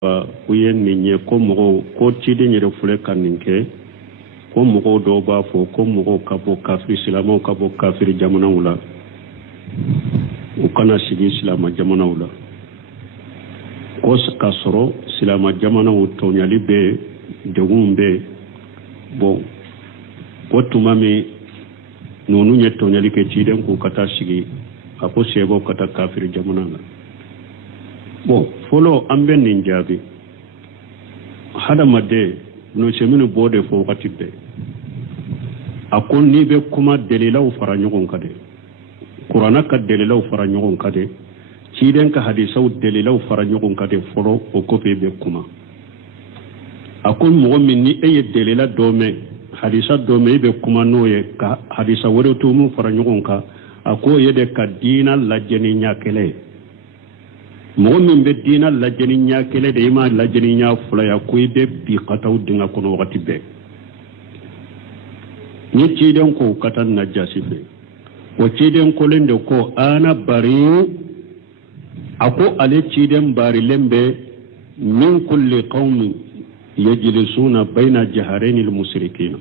u ye nin ye ko mɔgɔw ko ciden yɛrɛ filɛ ka nin kɛ ko mɔgɔw dɔw b'a fɔ ko mɔgɔw ka bɔ kafiri silamɛw ka bɔ kafiri jamanaw la u kana sigi silama jamanaw la ko ka sɔrɔ silama jamanaw tɔɲali bɛ degun bɛ bon ko tuma min ninnu ye tɔɲali kɛ ciden k'u ka taa sigi a ko sɛbɛw ka taa kafiri jamana la bon fɔlɔ an bɛ nin jaabi hadamaden nɔsɛmini b'o de fɔ wagati bɛɛ a ko n'i bɛ kuma dalilaw fara ɲɔgɔn kan dɛ kuranna ka dalilaw fara ɲɔgɔn kan dɛ ciden ka hadisaw dalilaw fara ɲɔgɔn kan dɛ fɔlɔ o kɔfɛ i bɛ kuma a ko mɔgɔ min ni e ye dalila dɔ mɛn hadisa dɔ mɛn e bɛ kuma n'o ye ka hadisa wɛrɛw to mun fara ɲɔgɔn kan a ko ye de ka diina lajɛ ni ɲɛ kɛlɛ ye mɔgɔ min bɛ diina lajɛ ni ɲɛ kɛlɛ de i m'a lajɛ ni ɲɛ fila ya ko i bɛ bi ka taa dingɛ kɔnɔ wagati bɛɛ ni ciden ko ka taa najasi fɛ o ciden kolen de ko ana bari a ko ale ciden barilen bɛ min kulli qawmin yajlisuna bayna jaharayni al-mushrikina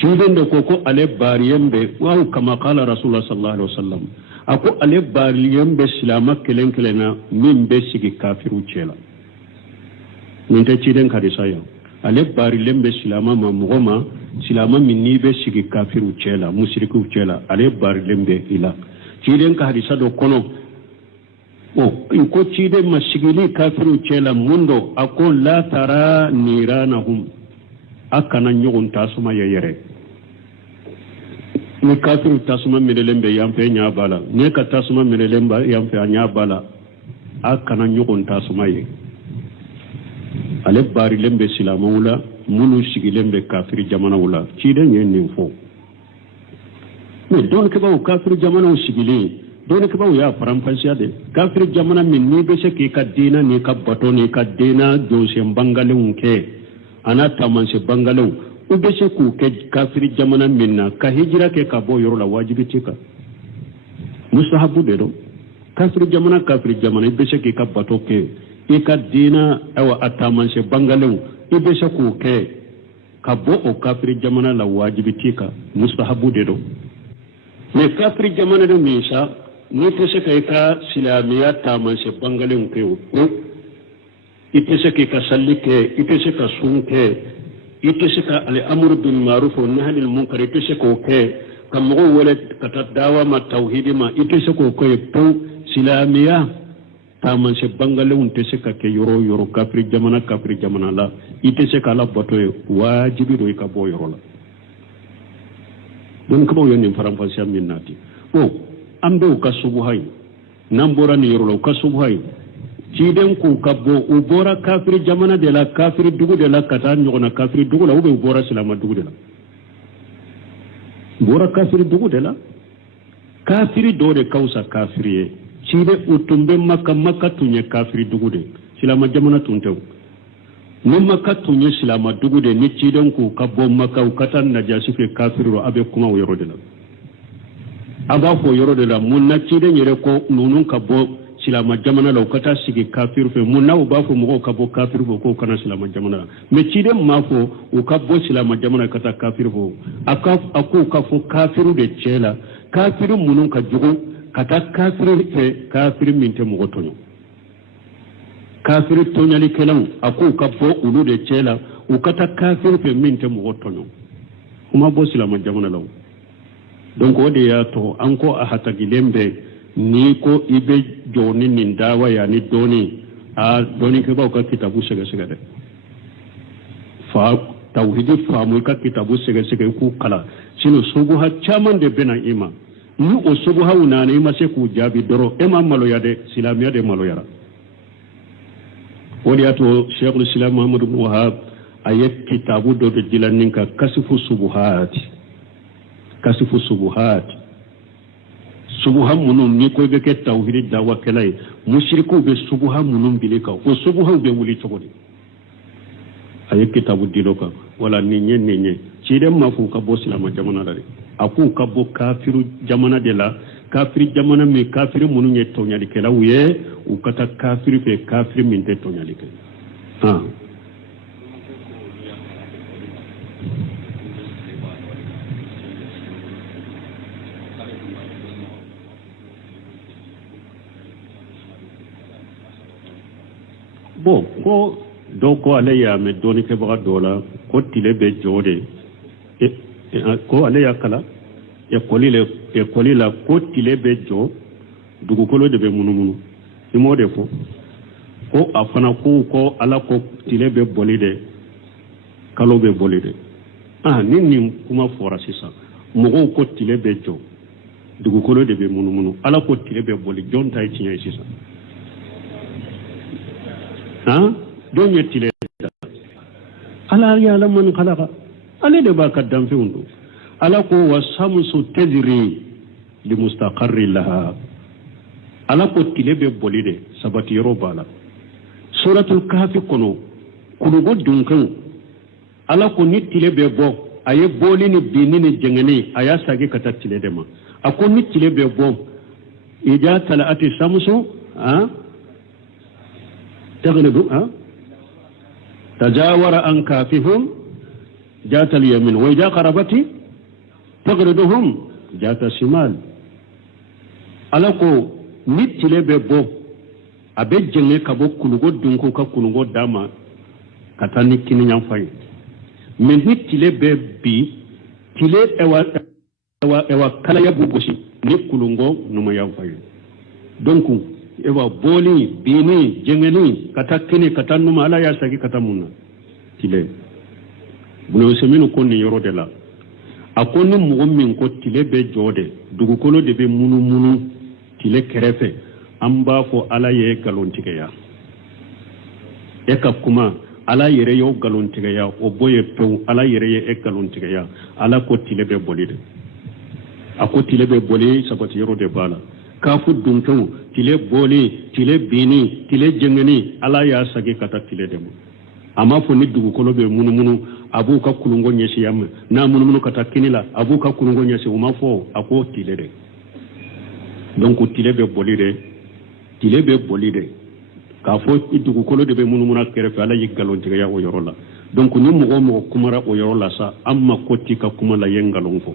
ciden de ko ale bariyen bɛ wa kama qala rasulullah sallallahu alaihi wasallam a ko ale bariyen bɛ silama kelen kelen na min bɛ sigi kafiru cɛ la nin tɛ ciden ka disa yan ale barilen bɛ silama ma mɔgɔ ma silama min n'i bɛ sigi kafiru cɛ la musirikiw cɛ la ale barilen bɛ i la ciden ka hadisa dɔ kɔnɔ i ko ciden ma sigili kafiru cɛ la mun dɔ a ko la tara niranahum a kana ɲɔgɔn tasuma ye yɛrɛ ni kafiru tasuma minɛlen bɛ yan fɛ ɲa b'a la ne ka tasuma minɛlen bɛ yan fɛ a ɲa b'a la a kana ɲɔgɔn tasuma ye ale barilen bɛ silamaw la minnu sigilen bɛ kafiri jamanaw la ciden ye nin fɔ mais dɔɔnikɛbaw kafiri jamanaw sigilen dɔɔnikɛbaw y'a faranfasiya de kafiri jamana min n'i bɛ se k'i ka diina n'i ka bato n'i ka diina jɔsen bangalenw kɛ a n'a taamansen bangalenw u bɛ se k'u kɛ kafiri jamana min na ka hijira kɛ ka bɔ yɔrɔ la wajibi t'i kan mustahabu de don kafiri jamana i bɛ se k'i ka bato kɛ i ka diina a taamansen bangalenw i bɛ se k'u kɛ ka bɔ o kafiri jamana la wajibi t'i kan mustahabu de don mais kafiri jamana de min sa n'i tɛ se ka i ka silamɛya taamansen bangalenw kɛ o i tɛ se k'i ka sali kɛ i tɛ se ka sun kɛ i tɛ se ka al-amru bil ma'ruf wa nahy anil munkar i tɛ se k'o kɛ ka mɔgɔw wele ka taa dawa ma tawhidi ma i tɛ se k'o kɛ pewu silamɛya taamansen bangalenw tɛ se ka kɛ yɔrɔ o yɔrɔ kafiri jamana la i tɛ se k'ala bato ye wajibi don i ka bɔ yɔrɔ la donc kabaw ye nin faranfasiya min nati an bɛ u ka subuha ye n'an bɔra nin yɔrɔ la u ka subuha ye ciden k'u ka bɔ u bɔra kafiri jamana de la kafiri dugu de la ka taa ɲɔgɔnna kafiri dugu la u bɔra silama dugu de la u bɔra kafiri dugu de la kafiri dɔw de ka wusa kafiri ye ciden u tun bɛ maka tun ye kafiri dugu de silama jamana tun tɛ ni maka tun ye silama dugu de ni ciden k'u ka bɔ maka u ka taa najasi fɛ kafiri a bɛ kuma o yɔrɔ de la a b'a fɔ o yɔrɔ de la mun na ciden yɛrɛ ko ninnu ka bɔ silama jamana la u ka taa sigi kafiru fɛ mun na u b'a fɔ mɔgɔw ka bɔ kafiru fɛ k'o kana silama jamana la mais ciden m'a fɔ u ka bɔ silama jamana ka taa kafiru fɛ a k'u ka fɔ kafiru de cɛ la kafiru minnu ka jugu ka taa kafiru fɛ kafiru min tɛ mɔgɔ tɔɲɔ kafiru tɔɲalikɛlaw a k'u ka bɔ olu de cɛ la u ka taa kafiru fɛ min tɛ mɔgɔ tɔɲɔ u ma bɔ silama jamana la donc o de y'a to an ko a hatagilen bɛ n'i ko i bɛ jɔ ni nin dawa ya ni dɔɔni dɔɔnikɛbaw ka kitabu sɛgɛsɛgɛ dɛ tawhidi faamu i ka kitabu sɛgɛsɛgɛ i k'u kalan sinon subuha caman de bɛna i ma ni o subuhaw nana i ma se k'u jaabi dɔrɔn e ma maloya dɛ silamɛya de maloyara o de y'a to sheikhul islam muhammad ibn wahab a ye kitabu dɔ de dilan nin ka kasifu subuhat subuha minnu n'i ko i bɛ kɛ tawhidi dawakɛla ye musirikuw bɛ subuha minnu bili kan o subuhaw bɛ wuli cogo di a ye kitabu dilo kan wala nin ye ciden ma fɔ u ka bɔ silama jamana la de a k'u ka bɔ kafiru jamana de la kafiri jamana min kafiri minnu ye tɔɲalikɛlaw ye ukata kafiri fe kafiri min te tonyali ke bon ko do ko ale ya me doni ke baga dola ko tile be jode ko ale ya kala e koli la ko tile be jo dugukolo de be munumunu imo de fo ko afana ko ala ko tile be bolide kalo be bolide nin kuma fora sisa mogo ko tile be jo dugukolo de be munumunu ala ko tile be boli jon tay tinya sisa don yettile ala ya'lam man khalaqa ale de ba kaddam fi undu ala ko wasamsu tadri li mustaqarri laha ala ko tilebe bolide sabati yoro bala suratul kahfi kono kunugo dunkan ala ko ni tilebe bo aye boli ni binini jengani aya sage kata tilede ma ako ni tilebe bo ija talati samsu تغلب تجاور عن كافهم جات اليمين وإذا قربت تغردهم جات الشمال ألاكو نتلي ببو أبجنة كبو كنغو دنكو كنغو داما كتاني كيني ينفعي من نتلي ببي تلي ewa kala ya bugoshi ni kulungo numa yanfa'ي donc ewa boli bini jengeni kata kini kata numa ala ya sagi kata munna tile buno seminu konni yoro de la akonni mugo min ko tile be jode dugukolo de be munu tile kerefe amba fo ala ye galontige ya eka kuma ala yere yo galontige ya o boye pew ala yere ye galontige ya ala ko tile be bolide ako tile be boli sabati yoro de bala kafu dunkan tile boli tile bini tile jengeni ala ya sage kata tile demo ama fo ni dugukolo be munu abu ka kulungo nyesi yam na munu kata kinila abu ka kulungo nyesi uma fo ako tile de donc tile be boli de ka fo dugukolo de be munu akere fa ala yigalon tiga ya o yorola donc ni mo kumara o yorola sa amma koti ka kuma la yengalon fo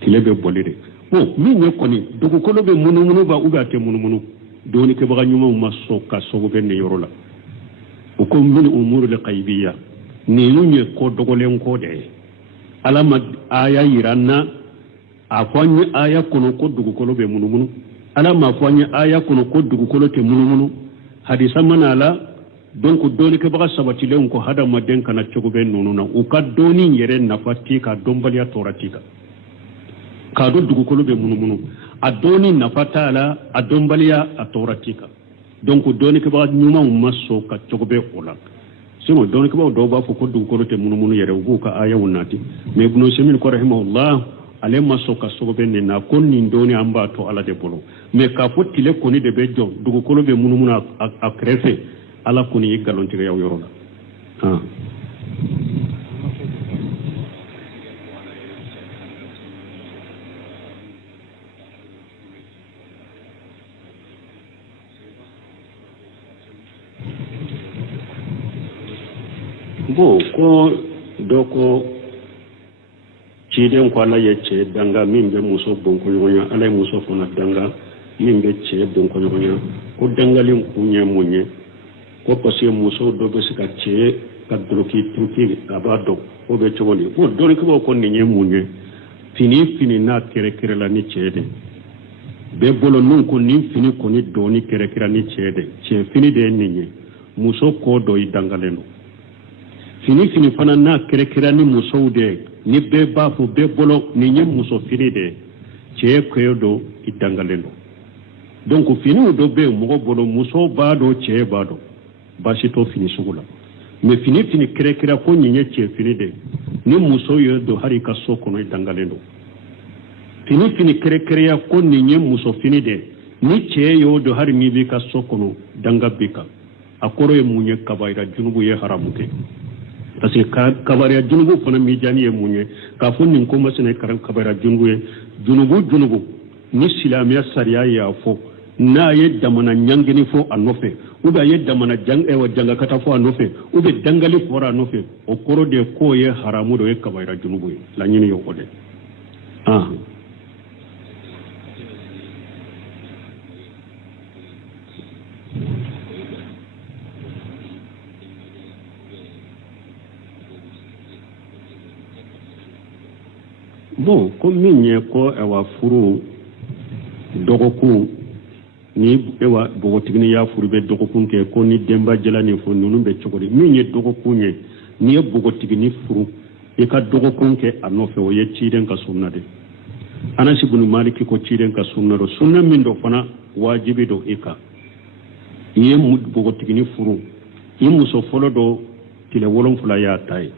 tile be boli de bon min ne koni dugukolo be munu ba uga te munu doni ke baga nyuma maso ka sogo be ne yorola o ko min umur al qaybiyya ni nunye ko dogolen ko de alama aya yiranna afanye aya kono ko dugukolo be munu alama afanye aya kono ko dugukolo te munu hadisa manala donc doni ke baga sabati len ko hada maden kana cogo be nonuna o ka doni yere nafati ka dombaliya toratika ka do dugukolo be munu a doni nafata la a dombaliya a toratika donc doni ke baga nyuma maso ka cogo be ola simo doni ke baga do ba fo ko dugukolo te munu yere o ka aya wonati me ibn Semin ko rahimahullah ale maso ka sogo be ne na kon ni doni amba to ala de bolo me ka fo tile koni de be jo dugukolo be munu a krefe ala koni galon tiga yaw yorola bo ko doko ciden ko ala yecce danga min be muso bonko yonya ala muso fona danga min be ce bonko yonya ko dangalin kunye munye ko pase muso do be sika ce kadroki tuki abado o be choboli bo doni ko ko ni munye fini na kere la ni cede be bolo nun ko ni fini ko ni doni kere ni cede ce fini de ninye muso ko do i dangaleno fini fana na kere ni muso de ni be ba fo be bolo ni nye muso fini de ce ko do i dangaleno donc fini do be mo bolo muso ba do ce ba do bashi to fini sugula me fini kere ko nye ce fini de ni muso yo do hari ka soko no i dangaleno fini kere ya ko ni nye muso fini de ni ce yo do hari mi bi ka soko no dangabika akoro ye munye kabaira junubu ye haramuke parce que kabaira junubu fana mi jani ye munye ka fo nin ko masene karan kabaira junubu ni silamiya sariya ya fo n'a ye damana ɲangini fo a nɔfɛ ou bien a ye damana jangakata fo a nɔfɛ ou bien dangali fɔra a nɔfɛ o kɔrɔ de k'o ye haramu dɔ ye kabayira junubu ye laɲini ye o de bon ko min ye ko ewa furu dɔgɔkun ni ewa bogotigini y'a furu bɛ dɔgɔkun kɛ ko ni denba jala ni fo ninnu bɛ cogo di min ye dɔgɔkun ye n'i ye bogotigini furu i ka dɔgɔkun kɛ a nɔfɛ o ye ciden ka sunna de Anas ibn Malik ko ciden ka sunna do sunna min do fana wajibi do i kan i ye bogotigini furu i muso fɔlɔ dɔ tile 7 y'a ta ye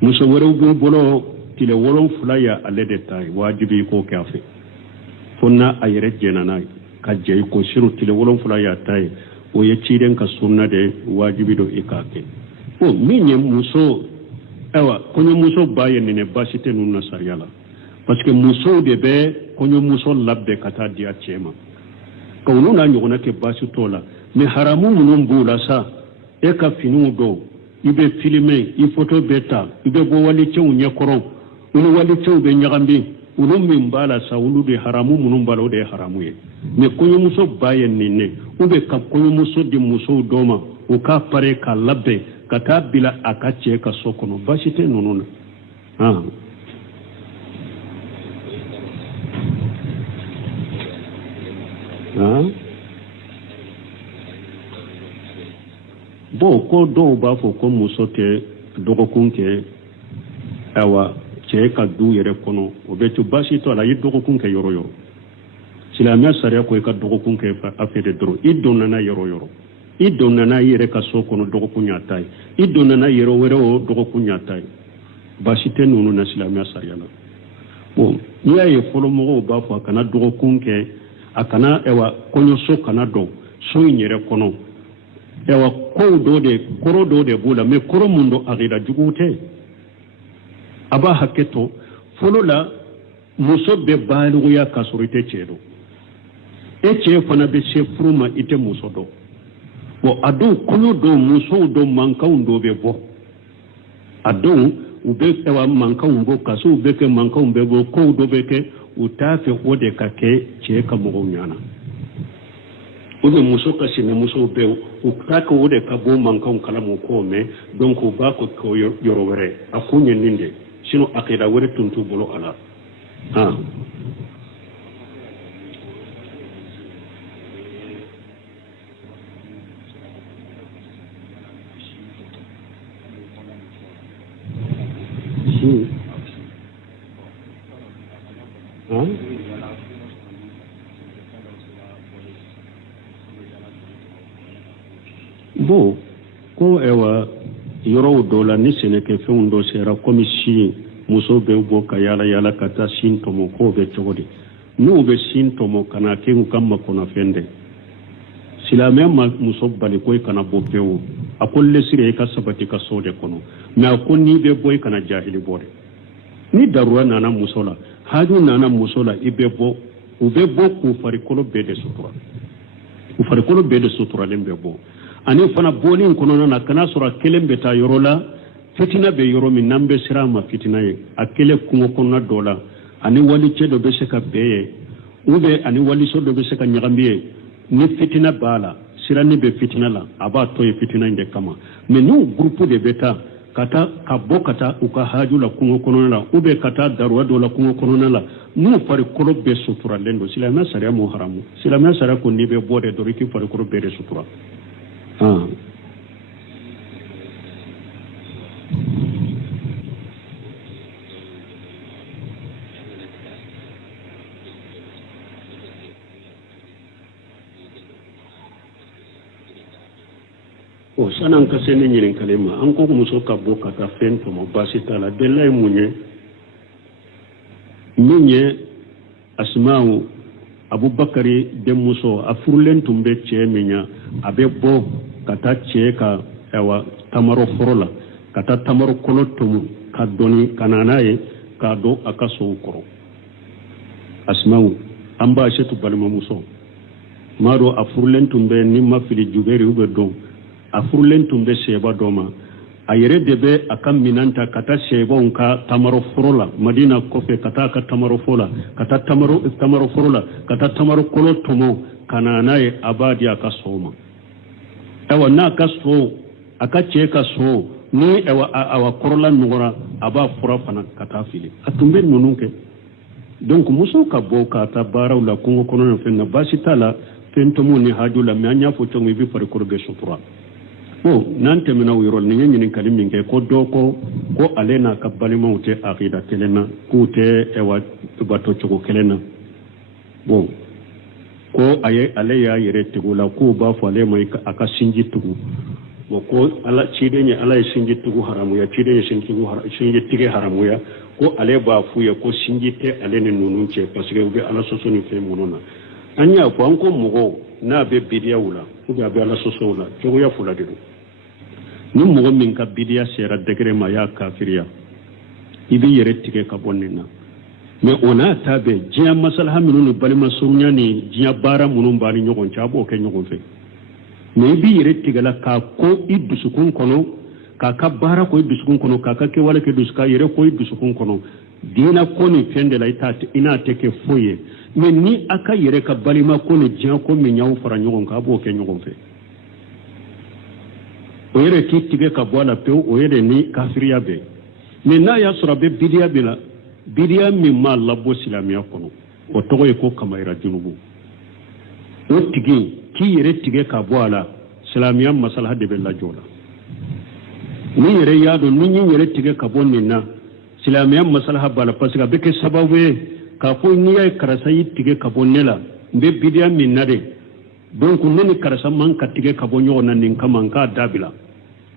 muso wɛrɛw b'u bolo tile 7 ya ale de ta ye wajibi ko kɛ a fɛ fo n'a a yɛrɛ jɛna n'a ye ka jɛ i ko siru tile 7 y'a ta ye o ye ciden ka sunna de wajibi do i k'a kɛ o min ye muso awa kɔɲɔmuso ba ye nɛnɛ baasi tɛ ninnu na sariya la parce que musow de bɛ kɔɲɔmuso labɛn ka taa di a cɛ ma ka olu n'a ɲɔgɔnna kɛ baasi t'o la mais haramu minnu b'u la sa e ka finiw dɔw i bɛ filime i photo bɛ ta i bɛ bɔ walicɛw ɲɛkɔrɔ olu walicɛw bɛ ɲagami olu min b'a la sa olu de haramu minnu b'a la o de ye haramu ye mais kɔɲɔmuso ba ye nɛnɛ ou bien ka kɔɲɔmuso di musow dɔw ma u k'a pare k'a labɛn ka taa bila a ka cɛ ka so kɔnɔ baasi tɛ ninnu na bon ko dɔw b'a fɔ ko muso tɛ dɔgɔkun kɛ awa cɛ ka du yɛrɛ kɔnɔ o bɛ to baasi t'a la i ye dɔgɔkun kɛ yɔrɔ yɔrɔ silamɛya sariya ko i ka dɔgɔkun kɛ a fɛ de dɔrɔn i donna n'a yɔrɔ yɔrɔ i donna n'a i yɛrɛ ka so kɔnɔ dɔgɔkun y'a ta ye i donna n'a yɔrɔ wɛrɛ o dɔgɔkun y'a ta ye baasi tɛ ninnu na silamɛya sariya la bon n'i y'a ye fɔlɔ mɔgɔw b'a fɔ a kana dɔgɔkun kɛ a kana kɔɲɔso kana dɔn so in yɛrɛ kɔnɔ kow dɔ de kɔrɔ dɔ de b'o la mais kɔrɔ mun don akida juguw tɛ a b'a hakɛ to fɔlɔ la muso bɛ baaligoya k'a sɔrɔ i tɛ cɛ dɔn e cɛ fana bɛ se furu ma i tɛ muso dɔn bon a don kɔɲɔ dɔw musow dɔw mankanw dɔw bɛ bɔ a don u bɛ mankanw bɔ kasow bɛ kɛ mankanw bɛ bɔ kow dɔ bɛ kɛ u t'a fɛ o de ka kɛ cɛ ka mɔgɔw ɲana o bɛ muso ka sinɛmusow bɛ u t'a kɛ o de ka bɔ mankanw kalamu k'o mɛn donc u b'a ko yɔrɔ wɛrɛ a kun ye nin de sinon akida wɛrɛ tun t'u bolo a la bon ko yɔrɔw dɔw la ni sɛnɛkɛfɛnw dɔ sera komi si muso bɛ bɔ ka yaala yaala ka taa sin tɔmɔ k'o bɛ cogo di n'u bɛ sin tɔmɔ ka na kɛ u ka makɔnɔfɛn dɛ silamɛya ma muso bali ko i kana bɔ pewu a ko lesire i ka sabati ka so de kɔnɔ mais a ko n'i bɛ bɔ i kana jahili bɔ dɛ ni darura nana muso la haju nana muso la i bɛ bɔ u bɛ bɔ k'u farikolo bɛɛ de sutura u farikolo bɛɛ de suturalen bɛ bɔ ani fana bɔli in kɔnɔna na kana sɔrɔ a kelen bɛ taa yɔrɔ la fitina bɛ yɔrɔ min n'an bɛ siran a ma fitina ye a kelen kungo kɔnɔna dɔ la ani walicɛ dɔ bɛ se ka bɛn ye ou bien ani waliso dɔ bɛ se ka ɲagami ye ni fitina b'a la siranni bɛ fitina la a b'a tɔ ye fitina in de kama mais n'u groupe de bɛ taa ka bɔ ka taa u ka haju la kungo kɔnɔna la ou bien ka taa daruwa dɔ la kungo kɔnɔna la n'u farikolo bɛɛ suturalen don silamɛya sariya m'o haramu silamɛya sariya ko n'i bɛ bɔ de dɔrɔn i k'i farikolo bɛɛ de sutura o sanan ka se ne ɲininkali ma an ko muso ka bɔ ka taa fɛn tɔmɔ baasi t'a la bɛɛla ye mun ye min ye Asma'u Abubakari denmuso a furulen tun bɛ cɛ min ɲa a bɛ bɔ ka taa cɛ ka tamaro foro la ka taa tamaro kolo tomu ka dɔni ka na n'a ye k'a don a ka sow kɔrɔ Asma'u an b'a Aisatu balimamuso maro a furulen tun bɛ ni ma fili juberi u bɛ dɔn a furulen tun bɛ sɛba dɔ ma a yɛrɛ de bɛ a ka minan ta ka taa sɛbaw ka tamaro foro la madina kɔfɛ ka taa a ka tamaro foro la ka taa tamaro foro la ka taa tamaro kolo tɔmɔ ka na n'a ye a b'a di a ka sow ma ɛwa n'a ka so a ka cɛ ka so ni awa kɔrɔla nɔgɔra a b'a fura fana ka taa fili a tun bɛ ninnu kɛ donc musow ka bɔ ka taa baaraw la kungo kɔnɔ na fɛn na baasi t'a la fɛn tɔmɔ ni haju la mais an y'a fɔ cogo min i bɛ farikolo bɛ sutura bon n'an tɛmɛna o yɔrɔ nin ye ɲininkali min kɛ ko dɔ ko ale n'a ka balimaw tɛ akida kelen na k'u tɛ bato cogo kelen na bon ko ale y'a yɛrɛ tugu la k'u b'a fɔ ale ma a ka sinji tugu bon ko ala ciden ye ala ye sinji tugu haramuya ciden ye sinji tigɛ haramuya ko ale b'a f'u ye ko sinji tɛ ale ni ninnu cɛ parce que u bɛ ala sɔsɔ ni fɛn minnu na an y'a fɔ an ko mɔgɔw n'a bɛ bidiyaw la ou bien a bɛ ala sɔsɔw la cogoya fila de don ni mɔgɔ min ka bidiya sera degré ma y'a kafiriya i b'i yɛrɛ tigɛ ka bɔ nin na mais o n'a ta bɛɛ diɲɛ masalaha minnu ni balima surunya ni diɲɛ baara minnu b'a ni ɲɔgɔn cɛ a b'o kɛ ɲɔgɔn fɛ mais i b'i yɛrɛ tigɛ la k'a ko i dusukun kɔnɔ k'a ka baara ko i dusukun kɔnɔ k'a ka kɛwale kɛ k'a yɛrɛ ko i dusukun kɔnɔ diinɛ ko ni fɛn de la i n'a tɛ kɛ foyi ye mais ni a ka yɛrɛ ka balima ko ni diɲɛ ko min y'aw fara ɲɔgɔn kan a b'o kɛ ɲɔgɔn fɛ o yɛrɛ k'i tigɛ ka bɔ a la pewu o yɛrɛ ni kafiriya bɛɛ mais n'a y'a sɔrɔ a bɛ bidiya bɛ la bidiya min m'a labɔ silamɛya kɔnɔ o tɔgɔ ye ko kamayira junubu o tigi k'i yɛrɛ tigɛ ka bɔ a la silamɛya masalaha de bɛ lajɔ la ni yɛrɛ y'a dɔn ni n yɛrɛ tigɛ ka bɔ nin na silamɛya masalaha b'a la parce que a bɛ kɛ sababu ye k'a fɔ n'i y'a ye karisa y'i tigɛ ka bɔ ne la n bɛ bidiya min na de donc ne ni karisa man ka tigɛ ka bɔ ɲɔgɔn na nin kama n k'a dabila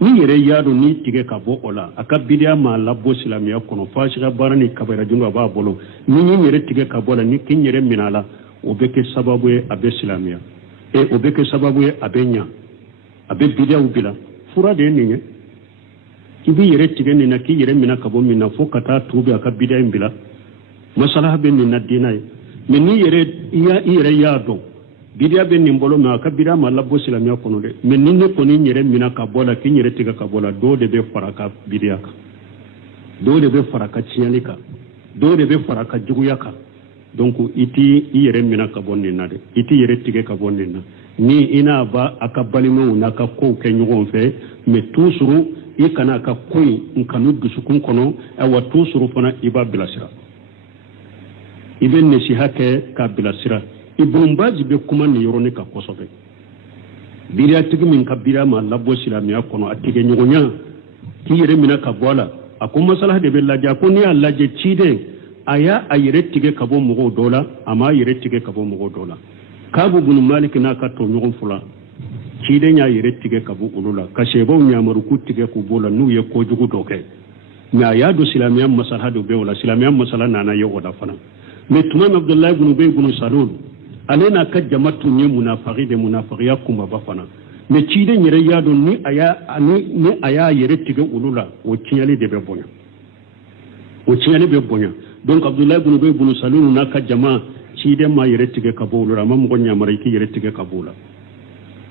ni yɛrɛ y'a dɔn n'i tigɛ ka bɔ o la a ka bidiya m'a labɔ silamɛya kɔnɔ fasika baara ni kabayira junubu a b'a bolo ni n yɛrɛ tigɛ ka bɔ la ni k'i yɛrɛ minɛ a la o bɛ kɛ sababu ye a bɛ silamɛya o bɛ kɛ sababu ye a bɛ ɲa a bɛ bidiyaw bila fura de ye nin ye i b'i yɛrɛ tigɛ nin na k'i yɛrɛ minɛ ka bɔ min na fo ka taa tuubi a ka bidiya in bila masalaha bɛ nin na diinɛ ye mais ni i yɛrɛ y'a dɔn bidiya bɛ nin bolo mais a ka bidiya ma labɔ silamɛya kɔnɔ dɛ mais ni ne kɔni yɛrɛ minɛ ka bɔ la k'i yɛrɛ tigɛ ka bɔ la dɔw de bɛ fara ka bidiya kan dɔw de bɛ fara ka tiɲɛli kan dɔw de bɛ fara ka juguya kan donc i t'i yɛrɛ minɛ ka bɔ nin na dɛ i t'i yɛrɛ tigɛ ka bɔ nin na ni i n'a ba a ka balimaw n'a ka kow kɛ ɲɔgɔn fɛ mais toujours i kana a ka ko in kanu dusukun kɔnɔ wa toujours fana i b'a bilasira i bɛ nasiha kɛ k'a bilasira Ibn Baz bɛ kuma nin yɔrɔnin kan kosɛbɛ bidiyatigi min ka bidiya ma labɔ silamɛya kɔnɔ a tigɛ ɲɔgɔnya k'i yɛrɛ minɛ ka bɔ a la a ko masalaha de bɛ lajɛ a ko n'i y'a lajɛ ciden a y'a yɛrɛ tigɛ ka bɔ mɔgɔw dɔw la a m'a yɛrɛ tigɛ ka bɔ mɔgɔw dɔw la Kaabu bin Malik n'a ka tɔɲɔgɔn fila ciden y'a yɛrɛ tigɛ ka bɔ olu la ka sɛbaw ɲamaruku tigɛ k'u b'o la n'u ye kojugu dɔ kɛ mais a y'a don silamɛya masalaha de bɛ o la silamɛya masala nana ye o la fana mais tuma min Abdulahi bin Ubay bin Salul ale n'a ka jama tun ye munafiya kunbaba fana mais ciden yɛrɛ y'a dɔn ni a y'a yɛrɛ tigɛ olu la o tiɲɛli de bɛ bonya donc Abdulahi bin Ubay bin Salul n'a ka jama ciden ma yɛrɛ tigɛ ka bɔ olu la a ma mɔgɔ ɲamara i k'i yɛrɛ tigɛ ka bɔ o la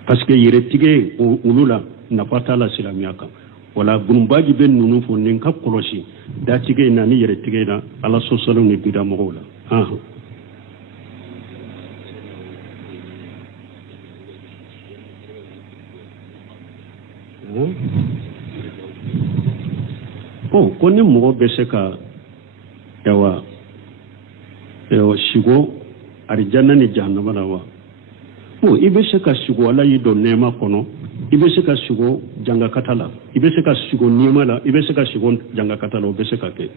parce que yɛrɛ tigɛ olu la nafa t'a la silamɛya kan wala bunbaji bɛ ninnu fɔ nin ka kɔlɔsi datigɛ in na ni yɛrɛ tigɛ in na ala sɔsɔlenw ni bida mɔgɔw la ko ni mɔgɔ bɛ se ka sigo arijanna ni jahanama la wa i bɛ se ka sigo ala y'i dɔn nɛɛma kɔnɔ i bɛ se ka sigo jangakata la i bɛ se ka sigo nɛɛma la i bɛ se ka sigo jangakata la o bɛ se ka kɛ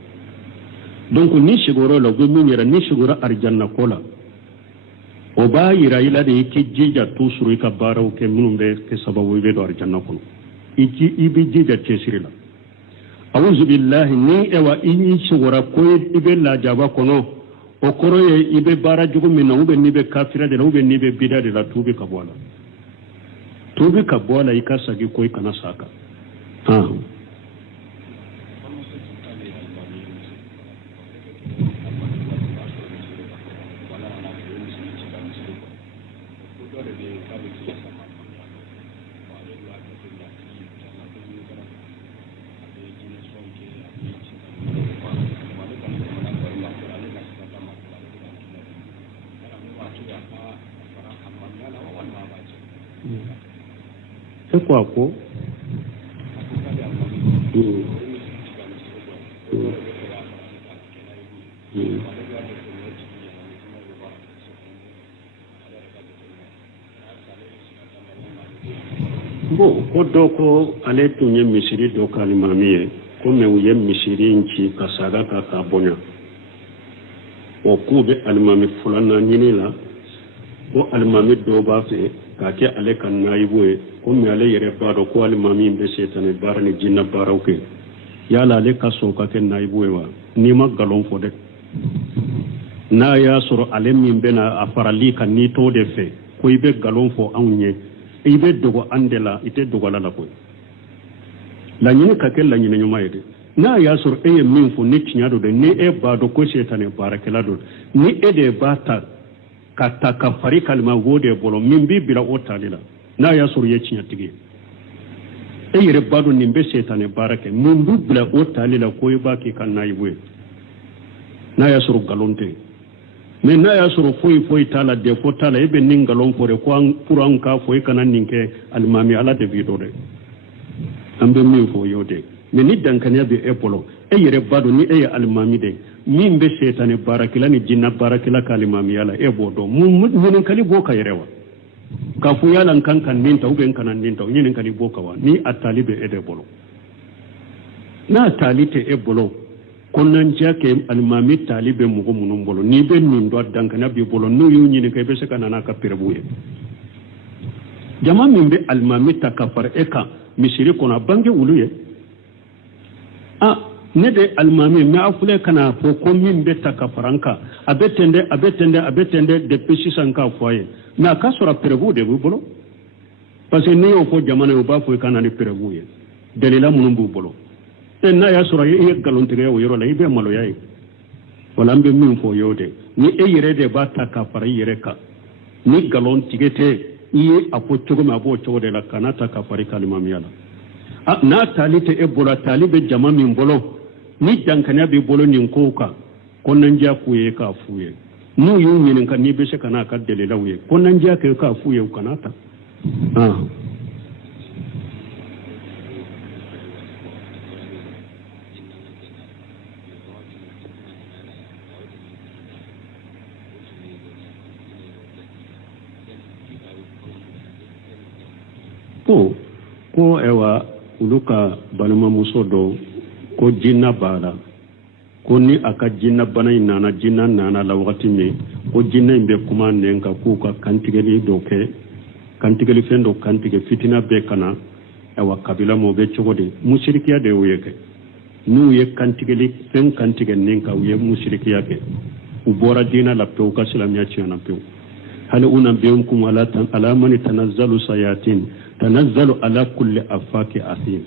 donc ni sigiyɔrɔ la u bɛ min yɛrɛ ni sigiyɔrɔ arijanna ko la o b'a yira i la de i k'i jija toujours i ka baaraw kɛ minnu bɛ kɛ sababu i bɛ don arijanna kɔnɔ i bɛ jija cɛsiri la awuzu billahi ni i ni sigiyɔrɔ ko i bɛ lajaba kɔnɔ o kɔrɔ ye i bɛ baara jugu min na ou bien n'i bɛ kafira de la ou bien n'i bɛ bida de la tuubi ka bɔ a la tuubi ka bɔ a la i ka sagi ko i kana sa a kan c'est quoi ko bon ko dɔ ko ale tun ye misiri dɔ ka alimami ye komi u ye misiri in ci ka saga kan k'a bonya o k'u bɛ alimami filanan ɲini la ko alimami dɔw b'a fɛ k'a kɛ ale ka nayibu ye komi ale yɛrɛ b'a dɔn ko alimami in bɛ setani baara ni jinɛ baaraw kɛ yala ale ka sɔn ka kɛ nayibu ye wa n'i ma nkalon fɔ dɛ n'a y'a sɔrɔ ale min bɛna a farali ka n'i t'o de fɛ ko i bɛ nkalon fɔ anw ye i bɛ dogo an de la i tɛ dogo ala la koyi laɲini ka kɛ laɲini ɲuman ye dɛ n'a y'a sɔrɔ e ye min fɔ ni tiɲɛ don dɛ ni e b'a dɔn ko setani baarakɛla don ni e de b'a ta ka ta ka fari kalima wo de bolo min b'i bila o tali la n'a y'a sɔrɔ i ye tiɲɛtigi ye e yɛrɛ b'a dɔn nin bɛ setani baara kɛ min b'i bila o tali la ko i b'a k'i ka nayibu ye n'a y'a sɔrɔ nkalon tɛ mais n'a y'a sɔrɔ foyi t'a la defo t'a la e bɛ nin nkalon fɔ de ko pour an k'a fɔ e kana nin kɛ alimami ala de b'i dɔn dɛ an bɛ min fɔ o y'o de mais ni dankaniya bɛ e bolo e yɛrɛ b'a dɔn ni e ye alimami de min bɛ setani baarakɛla ni jinɛ baarakɛla ka alimamiya la e b'o dɔn ɲininkali b'o ka yɛrɛ wa k'a fɔ yala n kan ka nin ta n kana nin ta ɲininkali b'o ka wa ni a tali bɛ e de bolo n'a tali tɛ e bolo kɔnɔnajɛ kɛ alimami tali bɛ mɔgɔ minnu bolo n'i bɛ nin dɔn dankaniya b'i bolo n'u y'u ɲininka i bɛ se ka na n'a ka perebu ye jama min bɛ alimami ta ka fara e kan misiri kɔnɔ a bange wulu ye ne de alimami mais a filɛ kana fɔ ko min bɛ ta ka fara n kan a bɛ ten dɛ depuis sisan k'a fɔ a ye mais a ka sɔrɔ perebu de b'u bolo parce que n'i y'o fɔ jamana ye u b'a fɔ i ka na ni perebu ye dalila minnu b'u bolo n'a y'a sɔrɔ i ye nkalontigɛ o yɔrɔ la i bɛ maloya ye wala an bɛ min fɔ o y'o de ni e yɛrɛ de b'a ta ka fara i yɛrɛ kan ni nkalontigɛ tɛ i ye a fɔ cogo min a b'o cogo de la kana ta ka fara i ka alimamiya la n'a tali tɛ e bolo tali bɛ jama min bolo ni dankaniya b'i bolo nin kow kan kɔnɔnajɛ k'u ye k'a f'u ye n'u y'u ɲininka n'i bɛ se ka n'a ka dalilaw ye kɔnɔnajɛ kɛ k'a f'u ye u kana ta ko ewa ulu ka balimamuso dɔ ko jinna b'a la ko ni a ka jinna bana in nana jinna nana la wagati min ko jinna in bɛ kuma nɛn kan k'u ka kantigɛli dɔ kɛ kantigɛli fɛn dɔ kantigɛ fitina bɛɛ kana ewa kabila ma o bɛ cogo di musirikiya de y'o ye kɛ n'u ye kantigɛli fɛn kantigɛ nɛn kan u ye musirikiya kɛ u bɔra diinɛ la pewu ka silamɛya tiɲɛna pewu hali unabbi'ukum ala man tanazzalu sayatin tanazzalu ala kulli afaki athim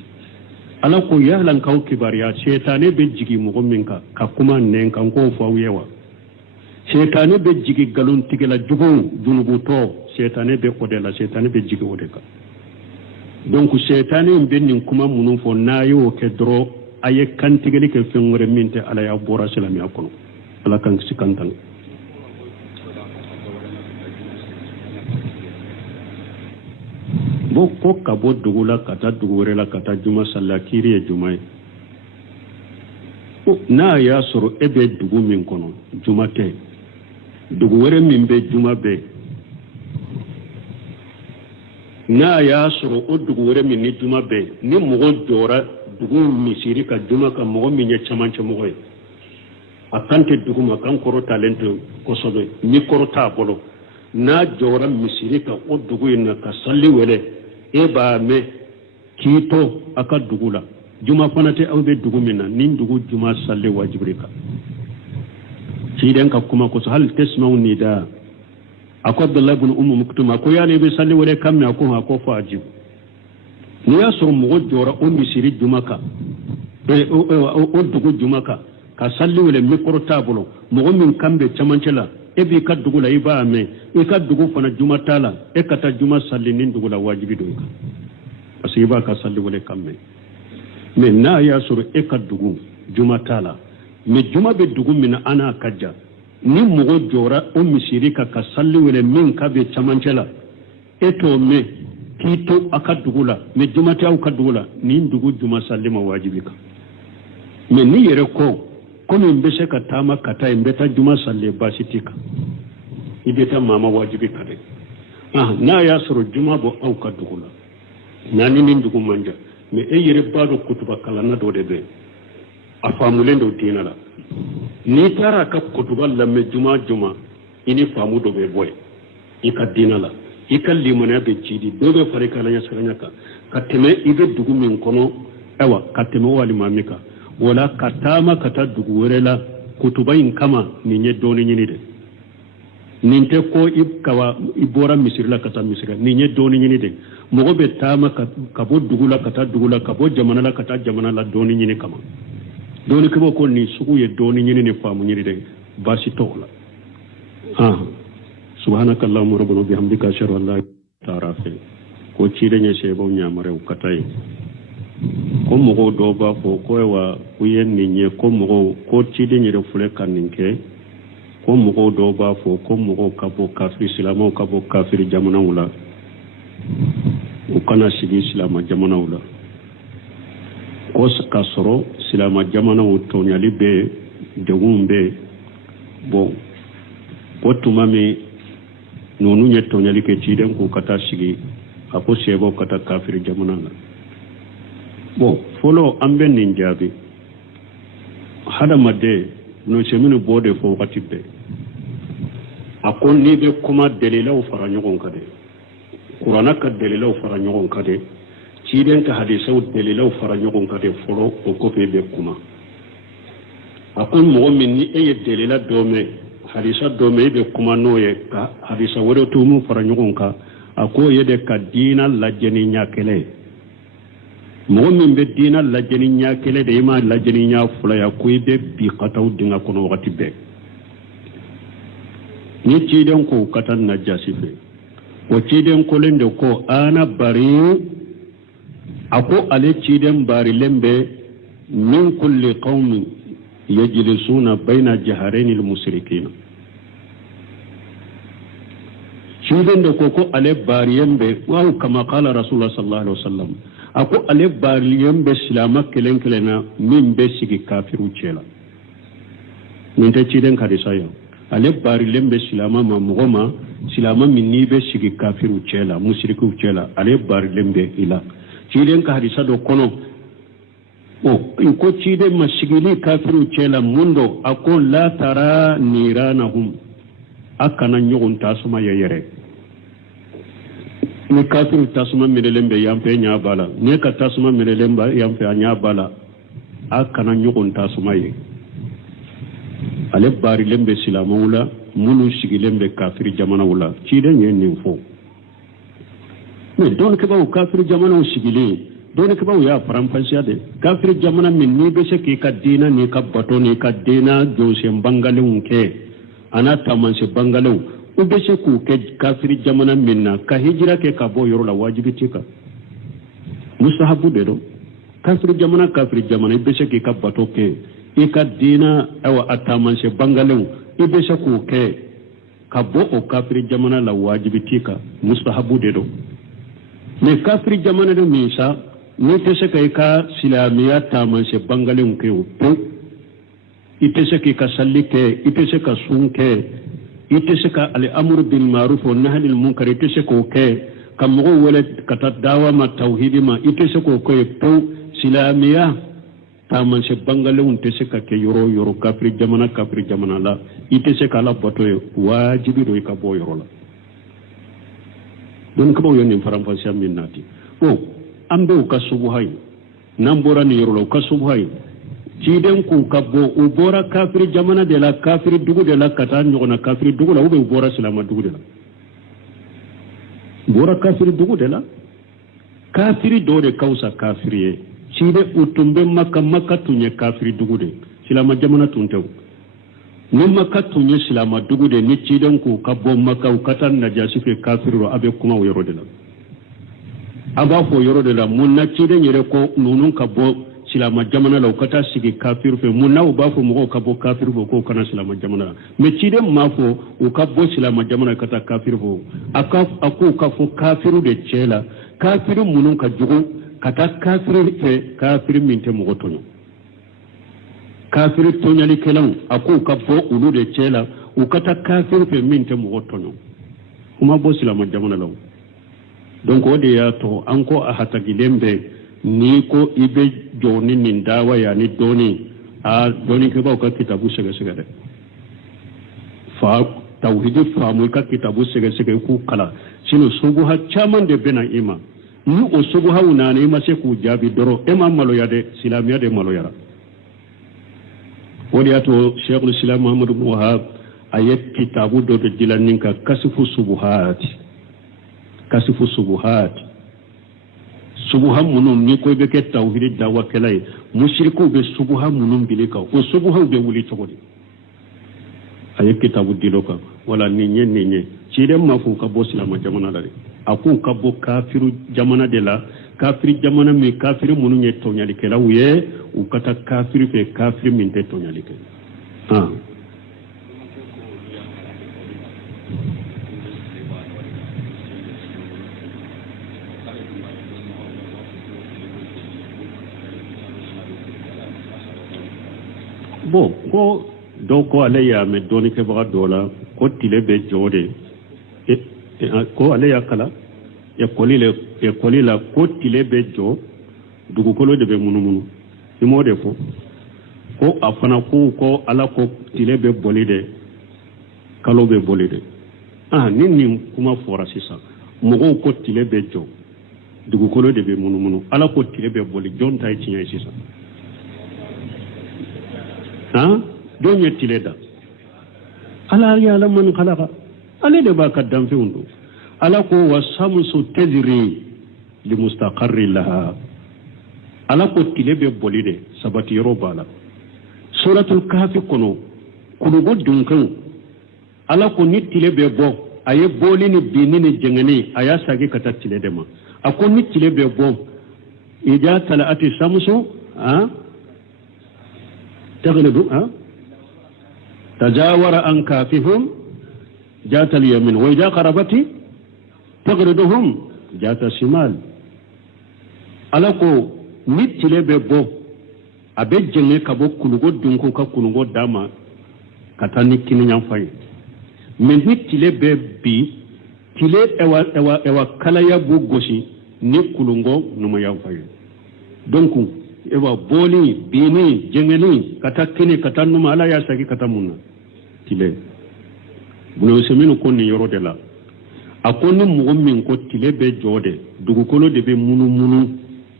ala ko yahlan kaw kibariya shaytane be jigi mɔgɔ min kan ka kuma nɛn kan k'o fɔ aw ye wa shaytane be jigi galon tigɛla jugu junubutɔ shaytane be o de la shaytane be jigi o de kan donc shaytane be nin kuma minnu fɔ n'a y'o kɛ dɔrɔn a ye kantigɛli kɛ fɛn wɛrɛ min tɛ ala y'a bɔra silamɛya kɔnɔ ala kan kisi kan tan bo ko ka bɔ dugu la ka taa dugu wɛrɛ la ka taa juma salla kiri ye juma ye n'a y'a sɔrɔ e bɛ dugu min kɔnɔ juma tɛ dugu wɛrɛ min bɛ juma bɛ n'a y'a sɔrɔ o dugu wɛrɛ min ni juma bɛ ni mɔgɔ jɔra dugu misiri ka juma kan mɔgɔ min ye camancɛ mɔgɔ ye a kan tɛ dugu ma kan kɔrɔ talen tɛ kosɛbɛ ni kɔrɔ t'a bolo n'a jɔra misiri kan o dugu in na ka salli wɛrɛ e b'a mɛn k'i to a ka dugu la juma fana tɛ aw bɛ dugu min na ni dugu juma salli wajibiri kan ciden ka kuma kosɔn hali tasmaw nida a ko Abdullah ibn Maktum a ko yala i bɛ salli wɛrɛ kan min a ko fɔ a jibu n'i y'a sɔrɔ mɔgɔ jɔra o misiri juma kan o dugu juma kan ka salli wɛrɛ mikɔrɔ t'a bolo mɔgɔ min kan bɛ camancɛ la e b'i ka dugu la i b'a mɛn i ka dugu fana juma t'a la e ka taa juma salli ni dugu la wajibi do i kan parce que i b'a ka salli wɛrɛ kan mɛn mais n'a y'a sɔrɔ e ka dugu juma t'a la mais juma bɛ dugu min na an n'a ka jan ni mɔgɔ jɔra o misiri kan ka salli wɛrɛ min ka bɛ camancɛ la e t'o mɛn kito akadugula me jumata ukadugula ni ndugu juma sallima wajibika me ni yere ko komi mbese katama kata mbeta juma salle basitika ibeta mama wajibika de na ya suru juma bo au kadugula nani ni ndugu manja me yere bado kutuba kalana do debe afamulendo dinala ni tara ka kutuba la me juma ini famu do be boy ikadinala ikalli mona be cidi dobe fare kala nya saranya ka teme ibe dugu min kono ewa ka teme wali mamika wala katama kata dugu werela kutubain kama ni nye doni nyini de ninte ko ibkawa ibora misirla kata misira ni nye doni nyini de mogo be tama ka bo dugu la kata dugu la ka bo jamana la kata jamana la doni nyini kama doni kabo ko ni sugu ye doni nyini ni famu nyini de basi tola subhanaka allahumma rabbana bihamdika ashhadu an la ilaha illa anta ko cide nye sebo nyamare ukatai ko mogo do ba fo ko wa uyen ni nye ko mogo ko cide nye refule kaninke ko mogo do ba fo ko mogo kabo kafir islamo kabo kafir jamana wala ukana sigi islama jamana wala ko kasoro islama jamana wuto nyali be degumbe bo ko tumami nonu nye tonyali ke ciden ko kata sigi ako sebo kata kafir jamana la bo folo ambe ninjabi hada madde no cheminu bode fo wakati be akon ni be kuma delila fara nyogon kade qur'ana ka delila fara nyogon kade ciden ka hadisa delila fara nyogon kade folo o ko be kuma akon mo min ni e delila dome hadisa dome be kuma noye ka hadisa wore to mu fara nyogon ka ako yede ka dina lajeni nyakele mo min be dina lajeni nyakele de ma lajeni nya fula ya ko be bi qataw dinga kono wakati be ni ciden ko katan najasife o ciden ko lende ko ana bari ako ale ciden bari lembe min kulli qaumin yajlisuna bayna jaharain al-musrikin ciden de ko ale bari yembe wa kama qala rasulullah sallallahu alaihi wasallam ako ale bari yembe silama kelen kelena min be sigi kafiru cela min te ciden kadisayo ale bari lembe silama ma mugoma silama min ni be sigi kafiru cela musriku cela ale bari lembe ila ciden ka hadisa do kono o ko ciden ma sigili kafiru cela mundo ako la tara niranahum akana nyogon tasuma yere ni kafiru tasuma mirelembe yampe nya bala ne ka tasuma mirelemba yampe nya bala akana nyogon tasuma ye ale bari lembe silama wula munu sigi lembe kafiri jamana wula ciden yen nin fo mais don ke bawo kafiri jamana sigile don ke bawo ya faramfasiya de kafiri jamana min ni be se ke ka dina ni ka bato ni ka dina jose bangalun ke ana tamanse bangalu u be se ku ke kafiri jamana min na ka hijira ke ka bo yoro la wajibi tika mustahabu de do kafiri jamana be se ke ka bato ke ika dina awa atamanse bangalu ibe se ku ke ka bo o kafiri jamana la wajibi tika mustahabu de do me kafiri jamana do misa ni te se kai ka silamiya tamanse bangalu ke o to ite se ka sallike ite se ka sunke ite se ka al amru bil ma'ruf wa nahy anil munkar ite se ko ke kam mo wala kata dawa ma tauhid ma ite se ko to silamiya tamanse bangalu te se ka ke yoro kafiri jamana la ite se ka la bato wajibi do ka bo yoro la don ko bo yoni faram fa siam minnati o ambe ka subuhay nambora ni yoro ka subuhay ciden ku kabbo u bora kafiri jamana de la kafiri dugu de la kata nyona kafiri dugu la ube bora silama dugu de la bora kafiri dugu de la kafiri do de kausa kafiri cide utumbe maka tunye kafiri dugu de silama jamana tuntew ni maka tunye silama dugu de ni ciden ku kabbo maka u kata najasife kafiru abe kuma yoro de la aba fo yoro de la munna ciden yere ko nunun kabbo silama jamana la ukata sigi kafiru fe munna ubafo mo ka bo kafiru ko kana silama jamana me cide mafo ukabo silama jamana kata kafiru akaf aku ka fo kafiru de chela kafiru munun ka jugu kata kafiru fe kafiru minte mogotonyo kafiru tonyali kelan aku ka bo ulu de chela ukata kafiru fe minte mogotonyo kuma bo silama jamana law donc o de ya to anko a hatagilembe ni ko ibe joni nin dawa ya ni doni a doni ke ba ka kitabu sega sega de fa tawhid fa mu ka kitabu sega sega ku kala sino subuha chaman de bena ima ni o subuha una ne ma se ku jabi doro e ma malo ya de silamiya de malo yara wodi ato sheikhul islam muhammad ibn wahhab ayat kitabu do de dilanin ka kasifu subuhat subuhan munum ni ko be ke tawhid dawa kelay mushriku be subuhan munum bilika o subuha be wuli togodi ayat kitabu diloka wala ninye ciden mafu ka bo silama jamana dare aku ka bo kafiru jamana de la kafiru jamana mi kafiru munum ye tonyali kela uye ukata kafiru fe kafiru min te tonyali kela bon ko doko aleya me doni ke baga dola ko tile be jode ko aleya kala e kolila ko tile be jo dugu kolo de be munumunu imo de ko afana ko ala ko tile be bolide kalo be bolide nini kuma fora sisa mogo ko tile be jo dugu kolo de be munumunu ala ko tile be boli jonta e tinya sisa don yettile da ala ya'lam man khalaqa ale de ba kaddam fi undu ala ko wasamsu tajri li mustaqarri laha ala ko tilebe bolide sabati yoro bala suratul kahfi kono go dunkan ala ko ni tilebe bo aye boli ni binini jengani aya sagi kata tilede ma akon ni tilebe bo ija talati samsu تغلب تجاور عن كافهم جات اليمين وإذا قربت تغردهم جات الشمال ألاكو نتلي ببو أبجنة كبو كنغو دنكو كنغو داما كتاني كيني ينفعي من نتلي ببي تلي ewa kalaya bu goshi ni kulungo numa yanfa'ي donc ewa boli bini jengeni kata kini kata numa ala ya sagi kata munna tile buno semenu konni yoro de la akonni mugum min ko tile be jode dugu kolo de be munu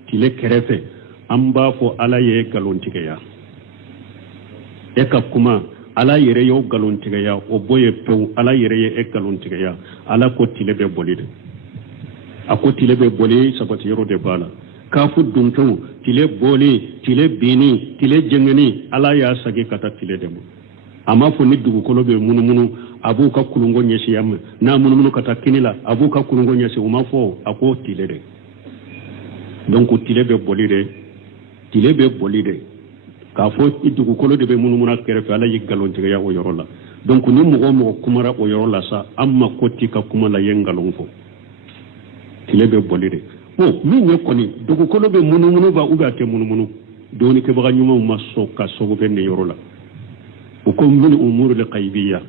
tile kerefe amba fo ala ye galontige ya eka kuma ala yere yo galontige ya o boye pew ala yere ye galontige ya ala ko tile be bolide ako tile be boli sabati yoro de bala kafu duntu tile boli tile bini tile jengeni ala ya sagi kata tile demo ama fo ni dugu kolo be munu abu ka kulungo nyesi yam na munu kata kinila abu ka kulungo nyesi uma fo ako tile de donc tile be boli de ka fo dugu kolo de be munu akere fa ala yi galon tiga ya o yorola donc ni mo kumara o yorola sa amma koti ka kuma la yengalon fo tile be boli de min ye koni dugu kolo be munu ba uga te munu doni ke baga nyuma maso ka sogo be ne yorola o ko min umur al qaybiyya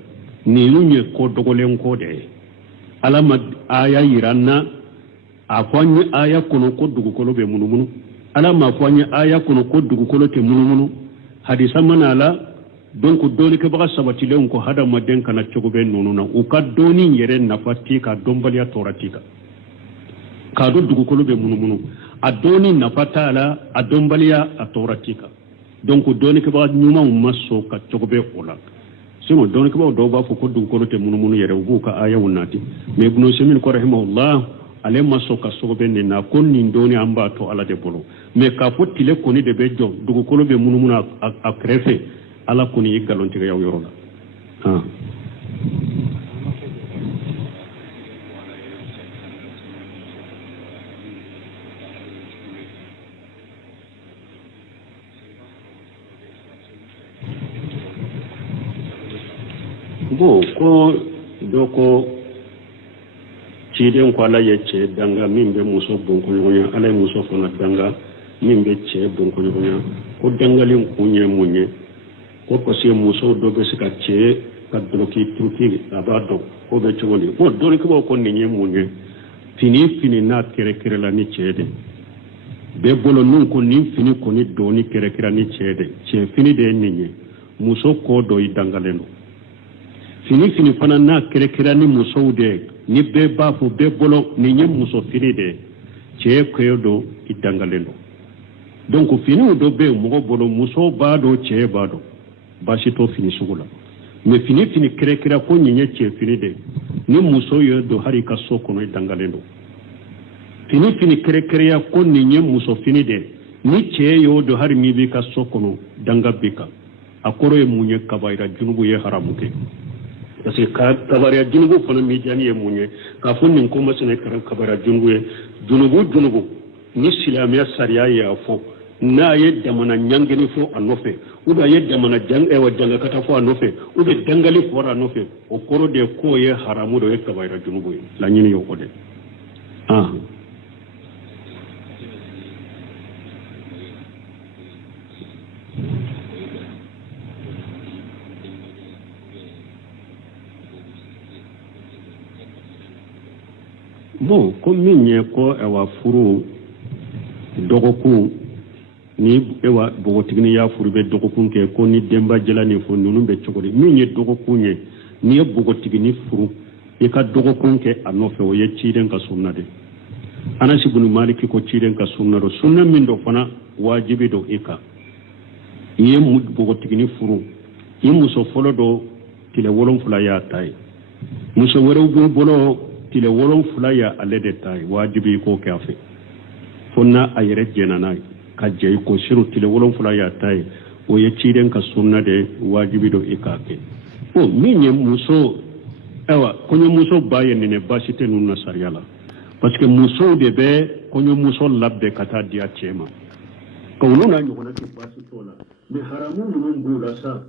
ni lunye ko dogolen ko de alama aya yiranna afanye aya kono ko dugu kolo be munu alama afanye aya kono ko dugu kolo te munu hadisa manala donc doni ke baga sabati le ko hada maden kana cogo be nonuna o ka doni yere nafati ka dombaliya toratika kado dugukolo be munu a doni nafata la a dombaliya a toratika donc doni ke ba nyuma maso ka cogobe ola sino doni ke ba do ba ko dugukolo te munu yere ubu ka aya wonati me ibn Usaymin ko rahimahullah ale maso ka sogobe ne na kon ni doni amba to ala de bolo me ka fotile koni de be jo dugukolo be munu a krefe ala koni galonti ga yorola ko doko ciden ko ala ye cɛ danga min bɛ muso bonkoɲɔgɔnya ala ye muso fana danga min bɛ cɛ bonkoɲɔgɔnya ko dangalen kun ye mun ye ko parce que muso dɔ bɛ se ka cɛ ka dɔlɔki turuki a b'a dɔn ko bɛ cogo di ko dɔnnikɛbaw ko nin ye mun ye fini n'a kɛrɛkɛrɛla ni cɛ de bɛɛ bolo nun ko nin fini kɔni dɔɔni kɛrɛkɛra ni cɛ de cɛ fini de ye nin ye muso kɔ dɔ i dangalen don fini fana n'a kɛrɛkɛra ni musow de ni bɛɛ b'a fɔ bɛɛ bolo nin ye muso fini de cɛ kɔyɔ dɔ i dangalen don donc finiw dɔ bɛ yen mɔgɔ bolo muso b'a dɔn cɛ b'a dɔn baasi t'o fini sugu la mais fini kɛrɛkɛra ko nin ye cɛ fini de ni muso ye don hali i ka so kɔnɔ i dangalen don fini kɛrɛkɛrɛya ko nin ye muso fini de ni cɛ y'o don hali min b'i ka so kɔnɔ danga b'i kan a kɔrɔ ye mun ye kabaira junubu ye haramu kɛ parce que kabaira junubu fana midiyani ye mun ye k'a fɔ nin ko masina kɛra kabaira junubu ye junubu ni silamɛya sariya y'a fɔ n'a ye jamana ɲangini fɔ a nɔfɛ ou bien a ye jamana jangakata fɔ a nɔfɛ ou bien dangali fɔra a nɔfɛ o kɔrɔ de k'o ye haramu dɔ ye kabaira junubu ye laɲini y'o kɔ dɛ bon ko min ye ko ewa furu dɔgɔkun ni ewa bogotigini y'a furu bɛ dɔgɔkun kɛ ko ni denba jala ni fɔ ninnu bɛ cogo di min ye dɔgɔkun ye n'i ye bogotigini furu i ka dɔgɔkun kɛ a nɔfɛ o ye ciden ka sunna de Anasi ibn Maliki ko ciden ka sunna do sunna min do fana wajibi do i kan i ye bogotigini furu i muso fɔlɔ dɔ tile 7 y'a ta ye muso wɛrɛw b'u bolo tile 7 ya ale de ta ye wajibi ko kɛ a fɛ fo n'a a yɛrɛ jɛna n'a ye ka jɛ i ko siru tile 7 y'a ta ye o ye ciden ka sunna de wajibi do i k'a kɛ o min ye muso kɔɲɔmuso ba ye nin baasi tɛ ninnu na sariya la parce que musow de bɛ kɔɲɔmuso labɛn ka taa di a cɛ ma ka olu n'a ɲɔgɔnna tɛ baasi t'o la mais haramu ninnu b'u la sa